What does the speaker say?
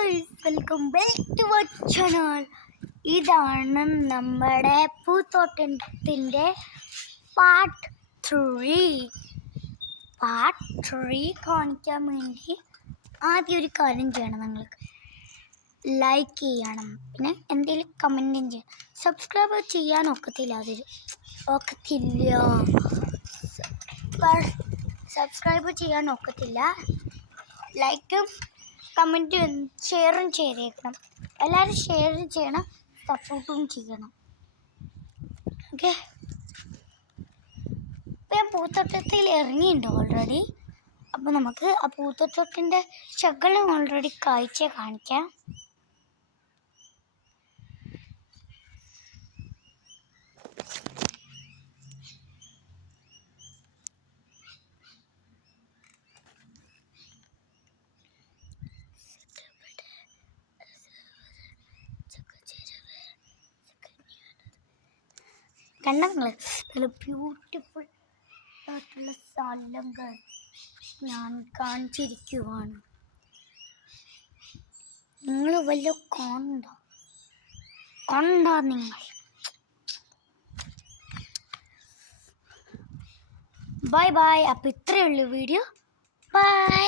Guys, welcome back to our channel. ഇതാണ് നമ്മുടെ പൂത്തോട്ടത്തിൻ്റെ part 3 കാണിക്കാൻ വേണ്ടി ആദ്യം ഒരു കാര്യം ചെയ്യണം. നിങ്ങൾക്ക് ലൈക്ക് ചെയ്യണം, പിന്നെ എന്തെങ്കിലും കമൻറ്റും ചെയ്യണം. സബ്സ്ക്രൈബ് ചെയ്യാൻ ഒക്കത്തില്ല. ലൈക്കും കമൻറ്റും ഷെയറും ചെയ്തേക്കണം. എല്ലാവരും ഷെയറും ചെയ്യണം, സപ്പോർട്ടും ചെയ്യണം. ഓക്കെ, ഇപ്പം ഞാൻ പൂത്തോട്ടത്തിൽ ഇറങ്ങിയിട്ടുണ്ട് ഓൾറെഡി. അപ്പോൾ നമുക്ക് ആ പൂത്തോട്ടത്തിൻ്റെ ശകലം ഓൾറെഡി കാഴ്ച കാണിക്കാം. കണ്ട നിങ്ങൾ നല്ല ബ്യൂട്ടിഫുൾ ആയിട്ടുള്ള സ്ഥലങ്ങൾ ഞാൻ കാണിച്ചിരിക്കുവാണ്. നിങ്ങൾ വല്ല കണ്ട നിങ്ങൾ. ബൈ. അപ്പോൾ ഇത്രയേ ഉള്ളൂ വീഡിയോ. ബൈ.